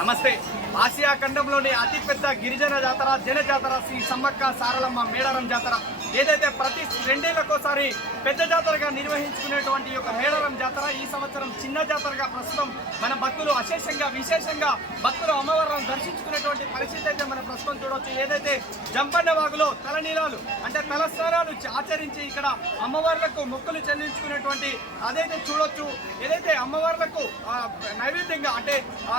నమస్తే. ఆసియా ఖండంలోని అతిపెద్ద గిరిజన జాతర జన జాతర శ్రీ సమ్మక్క సారలమ్మ మేడారం జాతర. ఏదైతే ప్రతి రెండేళ్ళకోసారి పెద్ద జాతరగా నిర్వహించుకునేటువంటి యొక్క మేడారం జాతర ఈ సంవత్సరం చిన్న జాతరగా ప్రస్తుతం మన భక్తులు అశేషంగా విశేషంగా భక్తులు అమ్మవారం దర్శించుకునేటువంటి పరిస్థితి అయితే మనం ప్రస్తుతం చూడవచ్చు ఏదైతే జంపన్న వాగులో తలనీలాలు అంటే తలస్నానాలు ఆచరించి ఇక్కడ అమ్మవార్లకు మొక్కులు చెల్లించుకునేటువంటి అదైతే చూడొచ్చు. ఏదైతే అమ్మవార్లకు నైవేద్యంగా అంటే ఆ,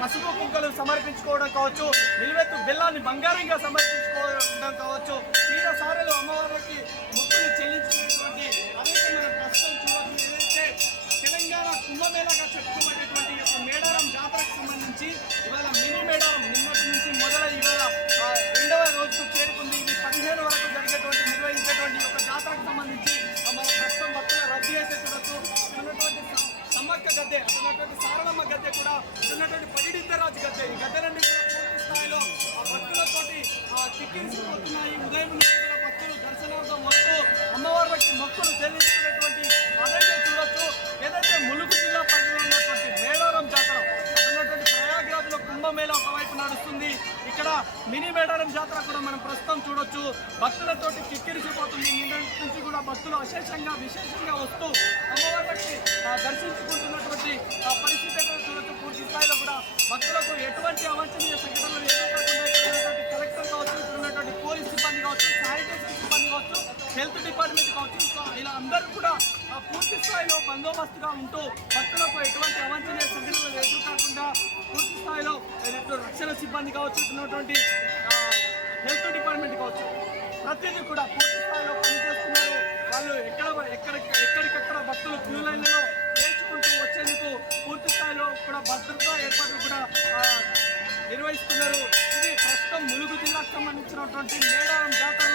పసుపు కుంకలు సమర్పించుకోవడం కావచ్చు నిలువెత్తు బెల్లాన్ని బంగారంగా సమర్పించుకోవడం కావచ్చు పగిడిద్దరాజు గద్దె పూర్తి స్థాయిలో ఆ భక్తులతోటి ఆ, ఉదయం నుంచి భక్తులు దర్శనార్థం వస్తూ అమ్మవారికి మొక్కులు చెల్లించుకునేటువంటి అదైతే చూడొచ్చు. ఏదైతే ములుగు జిల్లా పరిధిలో ఉన్నటువంటి మేడారం జాతర ఉన్నటువంటి ప్రయాగ్రాజ్లో కుంభమేళ ఒకవైపు నడుస్తుంది. ఇక్కడ మినీ మేడారం జాతర కూడా మనం ప్రస్తుతం చూడొచ్చు. భక్తులతోటి కిక్కిరిసిపోతుంది నిన్నటి నుంచి కూడా భక్తులు అశేషంగా విశేషంగా వస్తూ అమ్మవారికి దర్శించుకుంటున్నటువంటి పరిస్థితి హెల్త్ డిపార్ట్మెంట్ కావచ్చు సో ఇలా అందరూ కూడా పూర్తి స్థాయిలో బందోబస్తుగా ఉంటూ భక్తులకు ఎటువంటి అవంచనీయ సంఘటనలు ఎదుర్కోకుండా పూర్తి స్థాయిలో రక్షణ సిబ్బంది కావచ్చు ఉన్నటువంటి హెల్త్ డిపార్ట్మెంట్ కావచ్చు ప్రతిదీ కూడా పూర్తి స్థాయిలో పనిచేస్తున్నారు. వాళ్ళు ఎక్కడ ఎక్కడ ఎక్కడికక్కడ భక్తులు క్యూ లైన్లలో నేర్చుకుంటూ వచ్చేందుకు పూర్తి స్థాయిలో కూడా భద్రతా ఏర్పాట్లు కూడా నిర్వహిస్తున్నారు. ఇది ప్రస్తుతం ములుగు జిల్లాకు సంబంధించినటువంటి మేడారం జాతరలో